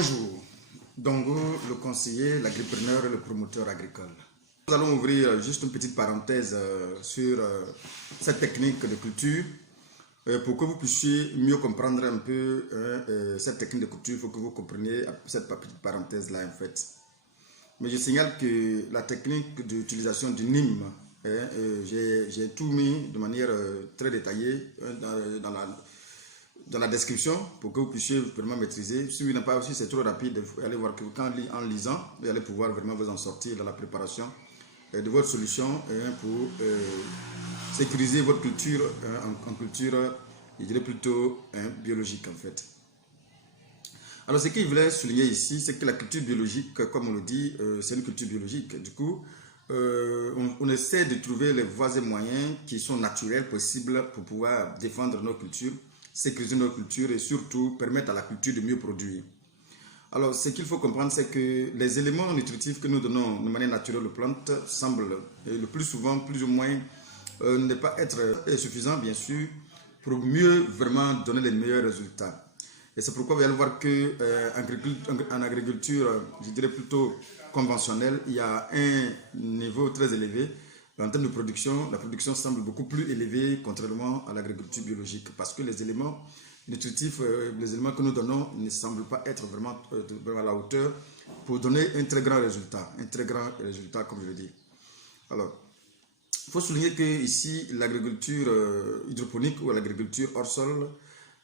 Bonjour, Dongo, le conseiller, l'agripreneur et le promoteur agricole. Nous allons ouvrir juste une petite parenthèse sur cette technique de culture. Pour que vous puissiez mieux comprendre un peu cette technique de culture, il faut que vous compreniez cette petite parenthèse-là en fait. Mais je signale que la technique d'utilisation du NIM, j'ai tout mis de manière très détaillée dans la description pour que vous puissiez vraiment maîtriser. Si vous n'avez pas aussi, c'est trop rapide, allez voir que en lisant, vous allez pouvoir vraiment vous en sortir dans la préparation de votre solution pour sécuriser votre culture en culture, je dirais plutôt biologique en fait. Alors ce qu'il voulait souligner ici, c'est que la culture biologique, comme on le dit, c'est une culture biologique. Du coup, on essaie de trouver les voies et moyens qui sont naturels, possibles pour pouvoir défendre nos cultures, sécuriser nos cultures et surtout permettre à la culture de mieux produire. Alors, ce qu'il faut comprendre, c'est que les éléments nutritifs que nous donnons de manière naturelle aux plantes semblent le plus souvent, plus ou moins, ne pas être suffisants, bien sûr, pour mieux vraiment donner les meilleurs résultats. Et c'est pourquoi vous allez voir qu'en agriculture, je dirais plutôt conventionnelle, il y a un niveau très élevé. En termes de production, la production semble beaucoup plus élevée contrairement à l'agriculture biologique parce que les éléments nutritifs, les éléments que nous donnons ne semblent pas être vraiment à la hauteur pour donner un très grand résultat comme je l'ai dit. Alors, il faut souligner que ici l'agriculture hydroponique ou l'agriculture hors sol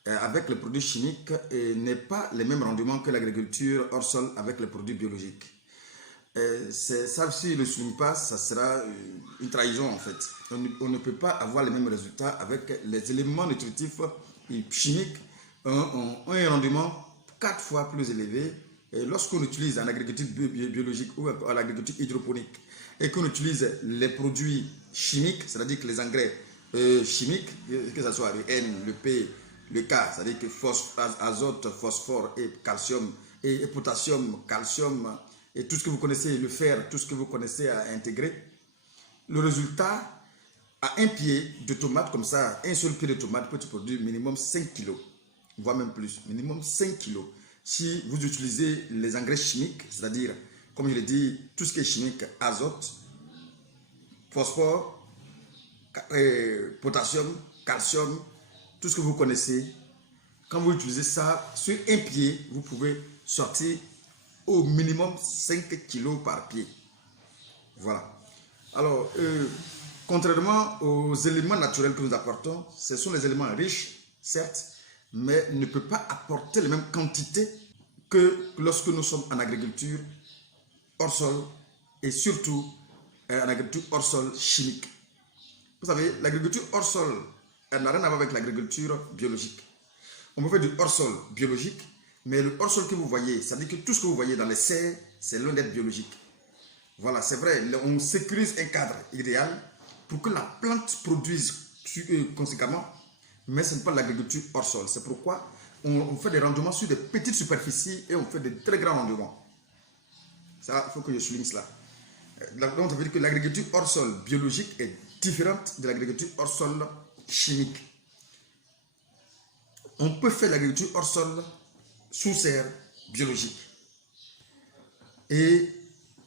avec les produits chimiques n'est pas les mêmes rendements que l'agriculture hors sol avec les produits biologiques. Ça, si ne le souligne pas, ça sera une trahison en fait. On ne peut pas avoir les mêmes résultats avec les éléments nutritifs et chimiques ont un rendement 4 fois plus élevé. Lorsqu'on utilise en agriculture biologique ou en agriculture hydroponique et qu'on utilise les produits chimiques, c'est-à-dire que les engrais chimiques, que ce soit le N, le P, le K, c'est-à-dire que azote, phosphore et calcium et potassium, calcium et tout ce que vous connaissez, le fer, tout ce que vous connaissez à intégrer, le résultat, à un pied de tomate comme ça, un seul pied de tomate peut produire minimum 5 kg, voire même plus, minimum 5 kg. Si vous utilisez les engrais chimiques, c'est-à-dire, comme je l'ai dit, tout ce qui est chimique, azote, phosphore, potassium, calcium, tout ce que vous connaissez, quand vous utilisez ça sur un pied, vous pouvez sortir au minimum 5 kg par pied. Voilà. Alors, contrairement aux éléments naturels que nous apportons, ce sont les éléments riches, certes, mais ne peuvent pas apporter les mêmes quantités que lorsque nous sommes en agriculture hors sol et surtout en agriculture hors sol chimique. Vous savez, l'agriculture hors sol n'a rien à voir avec l'agriculture biologique. On peut faire du hors sol biologique, mais le hors sol que vous voyez, c'est-à-dire que tout ce que vous voyez dans les serres, c'est loin d'être biologique. Voilà, c'est vrai, on sécurise un cadre idéal pour que la plante produise conséquemment, mais ce n'est pas l'agriculture hors sol. C'est pourquoi on fait des rendements sur des petites superficies et on fait de très grands rendements. Ça, il faut que je souligne cela. Donc, ça veut dire que l'agriculture hors sol biologique est différente de l'agriculture hors sol chimique. On peut faire l'agriculture hors sol sous serre biologique. Et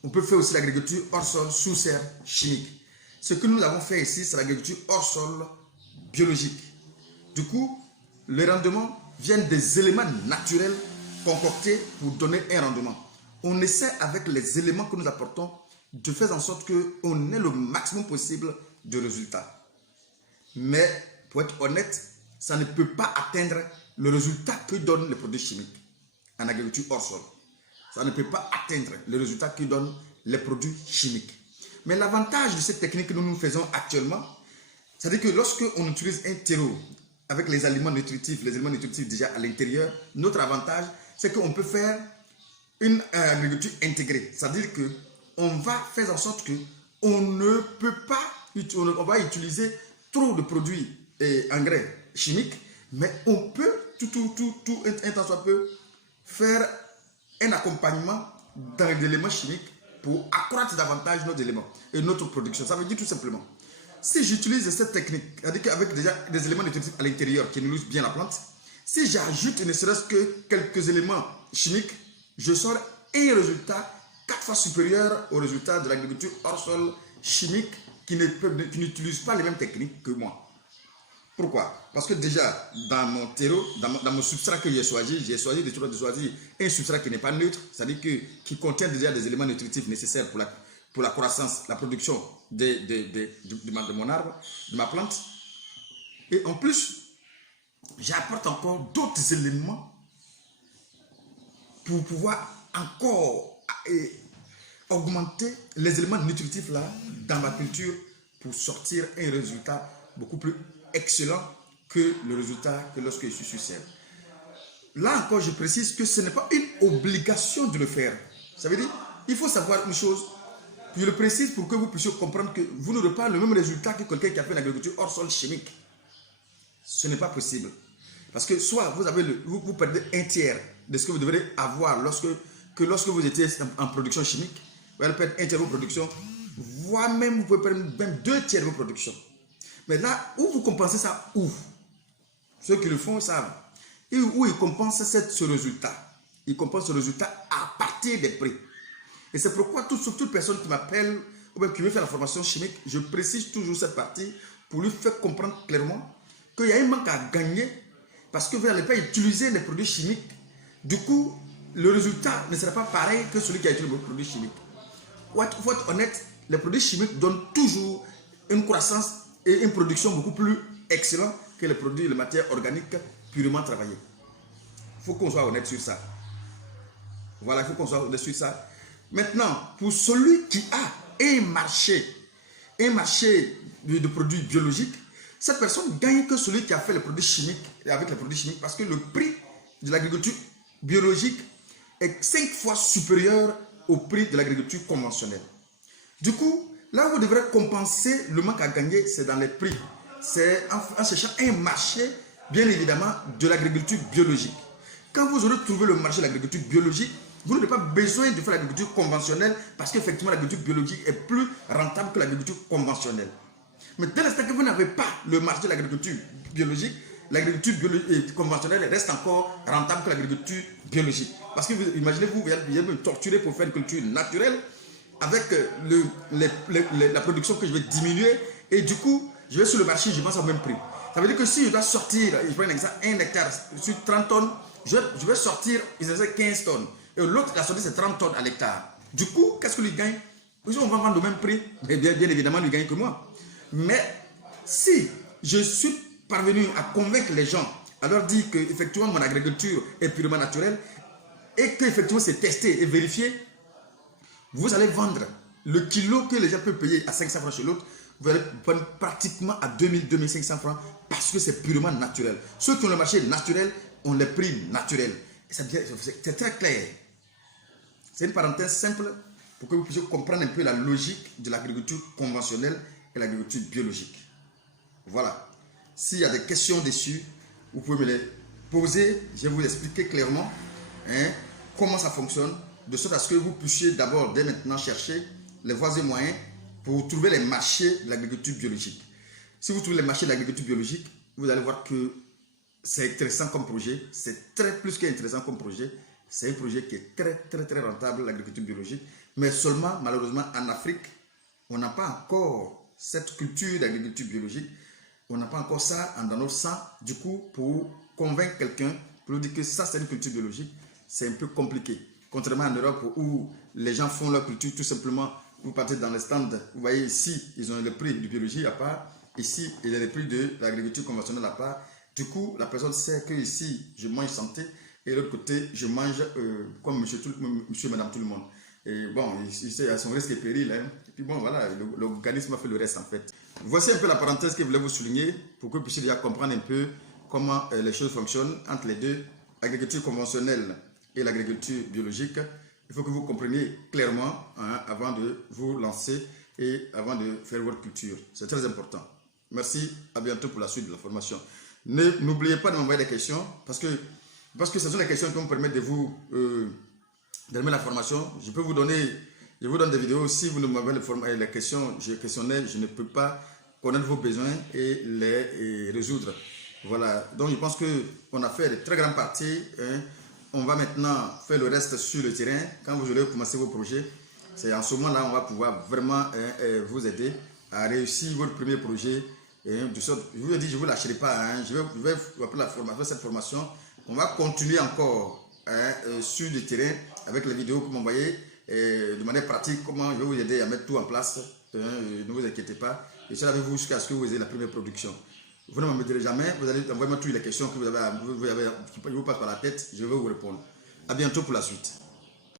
on peut faire aussi l'agriculture hors sol sous serre chimique. Ce que nous avons fait ici, c'est l'agriculture hors sol biologique. Du coup, les rendements viennent des éléments naturels concoctés pour donner un rendement. On essaie avec les éléments que nous apportons de faire en sorte qu'on ait le maximum possible de résultats. Mais pour être honnête, ça ne peut pas atteindre le résultat que donnent les produits chimiques en agriculture hors sol. Ça ne peut pas atteindre le résultat que donnent les produits chimiques. Mais l'avantage de cette technique que nous faisons actuellement, c'est-à-dire que lorsque on utilise un terreau avec les éléments nutritifs déjà à l'intérieur, notre avantage, c'est qu'on peut faire une agriculture intégrée. C'est-à-dire qu'on va faire en sorte qu'on ne peut pas, on va utiliser trop de produits et engrais chimiques, mais on peut un temps soit peu faire un accompagnement dans les éléments chimiques pour accroître davantage nos éléments et notre production. Ça veut dire tout simplement, si j'utilise cette technique, c'est-à-dire avec déjà des éléments nutritifs à l'intérieur qui nourrissent bien la plante, si j'ajoute ne serait-ce que quelques éléments chimiques, je sors un résultat 4 fois supérieur au résultat de l'agriculture hors sol chimique qui n'utilise pas les mêmes techniques que moi. Pourquoi? Parce que déjà, dans mon terreau, dans mon substrat que j'ai choisi de choisir un substrat qui n'est pas neutre, c'est-à-dire qui contient déjà des éléments nutritifs nécessaires pour la croissance, la production de mon arbre, de ma plante. Et en plus, j'apporte encore d'autres éléments pour pouvoir encore augmenter les éléments nutritifs là dans ma culture pour sortir un résultat beaucoup plus excellent que le résultat que lorsque je suis sur serre. Là encore, je précise que ce n'est pas une obligation de le faire. Ça veut dire, il faut savoir une chose, je le précise pour que vous puissiez comprendre que vous n'aurez pas le même résultat que quelqu'un qui a fait l'agriculture hors sol chimique. Ce n'est pas possible. Parce que soit vous perdez un tiers de ce que vous devrez avoir lorsque vous étiez en production chimique, vous allez perdre un tiers de vos productions, voire même vous pouvez perdre même 2 tiers de vos productions. Mais là, où vous compensez ça, où? Ceux qui le font savent. Et où ils compensent ce résultat? Ils compensent ce résultat à partir des prix. Et c'est pourquoi toute personne qui m'appelle ou même qui veut faire la formation chimique, je précise toujours cette partie pour lui faire comprendre clairement qu'il y a un manque à gagner parce que vous n'allez pas utiliser les produits chimiques. Du coup, le résultat ne sera pas pareil que celui qui a utilisé les produits chimiques. Pour être honnête, les produits chimiques donnent toujours une croissance et une production beaucoup plus excellente que les produits, les matières organiques purement travaillées. Il faut qu'on soit honnête sur ça. Voilà, il faut qu'on soit honnête sur ça. Maintenant, pour celui qui a un marché de produits biologiques, cette personne gagne que celui qui a fait les produits chimiques, avec les produits chimiques, parce que le prix de l'agriculture biologique est 5 fois supérieur au prix de l'agriculture conventionnelle. Du coup, là où vous devrez compenser le manque à gagner, c'est dans les prix. C'est en cherchant un marché, bien évidemment, de l'agriculture biologique. Quand vous aurez trouvé le marché de l'agriculture biologique, vous n'aurez pas besoin de faire l'agriculture conventionnelle parce qu'effectivement, l'agriculture biologique est plus rentable que l'agriculture conventionnelle. Mais dès l'instant que vous n'avez pas le marché de l'agriculture biologique, l'agriculture conventionnelle reste encore rentable que l'agriculture biologique. Parce que imaginez-vous, vous allez me torturer pour faire une culture naturelle avec la production que je vais diminuer et du coup, je vais sur le marché, je vends au même prix. Ça veut dire que si je dois sortir, je prends un exemple, 1 hectare sur 30 tonnes, je vais sortir 15 tonnes. Et l'autre, la sortie, c'est 30 tonnes à l'hectare. Du coup, qu'est-ce que lui gagne? On va vendre au même prix, mais bien évidemment, lui gagne que moi. Mais si je suis parvenu à convaincre les gens, à leur dire qu'effectivement mon agriculture est purement naturelle et qu'effectivement c'est testé et vérifié, vous allez vendre le kilo que les gens peuvent payer à 500 francs chez l'autre, vous allez prendre pratiquement à 2000-2500 francs parce que c'est purement naturel. Ceux qui ont le marché naturel ont les prix naturels. C'est très clair. C'est une parenthèse simple pour que vous puissiez comprendre un peu la logique de l'agriculture conventionnelle et l'agriculture biologique. Voilà. S'il y a des questions dessus, vous pouvez me les poser. Je vais vous expliquer clairement comment ça fonctionne, de sorte à ce que vous puissiez d'abord, dès maintenant, chercher les voies et moyens pour trouver les marchés de l'agriculture biologique. Si vous trouvez les marchés de l'agriculture biologique, vous allez voir que c'est intéressant comme projet. C'est plus qu'intéressant comme projet. C'est un projet qui est très rentable, l'agriculture biologique. Mais seulement, malheureusement, en Afrique, on n'a pas encore cette culture d'agriculture biologique. On n'a pas encore ça dans notre sang. Du coup, pour convaincre quelqu'un, pour lui dire que ça, c'est une culture biologique, c'est un peu compliqué. Contrairement en Europe où les gens font leur culture tout simplement. Vous partez dans les stands, vous voyez ici, ils ont le prix de biologie à part. Ici, il y a le prix de l'agriculture conventionnelle à part. Du coup, la personne sait que ici, je mange santé et de l'autre côté, je mange comme monsieur, madame, tout le monde. Et bon, il sait à son risque et péril. Hein. Et puis bon, voilà, l'organisme a fait le reste en fait. Voici un peu la parenthèse que je voulais vous souligner pour que vous puissiez déjà comprendre un peu comment les choses fonctionnent entre les deux, l'agriculture conventionnelle et l'agriculture biologique. Il faut que vous compreniez clairement avant de vous lancer et avant de faire votre culture. C'est très important. Merci, à bientôt pour la suite de la formation. N'oubliez pas de m'envoyer des questions parce que ce sont les questions qui vont me permettre de vous donner la formation. Je vous donne des vidéos. Si vous ne m'envoyez les questions, je ne peux pas connaître vos besoins et les résoudre. Voilà. Donc, je pense qu'on a fait de très grandes parties on va maintenant faire le reste sur le terrain. Quand vous aurez commencé vos projets, c'est en ce moment-là on va pouvoir vraiment vous aider à réussir votre premier projet. De sorte, je vous ai dit, je ne vous lâcherai pas. Hein. Je vais faire cette formation. On va continuer encore sur le terrain avec les vidéos que vous m'envoyez de manière pratique, comment je vais vous aider à mettre tout en place. Ne vous inquiétez pas. Et je serai avec vous jusqu'à ce que vous ayez la première production. Vous ne me direz jamais, vous allez envoyer toutes les questions que vous avez, qui vous passent par la tête, je vais vous répondre. À bientôt pour la suite.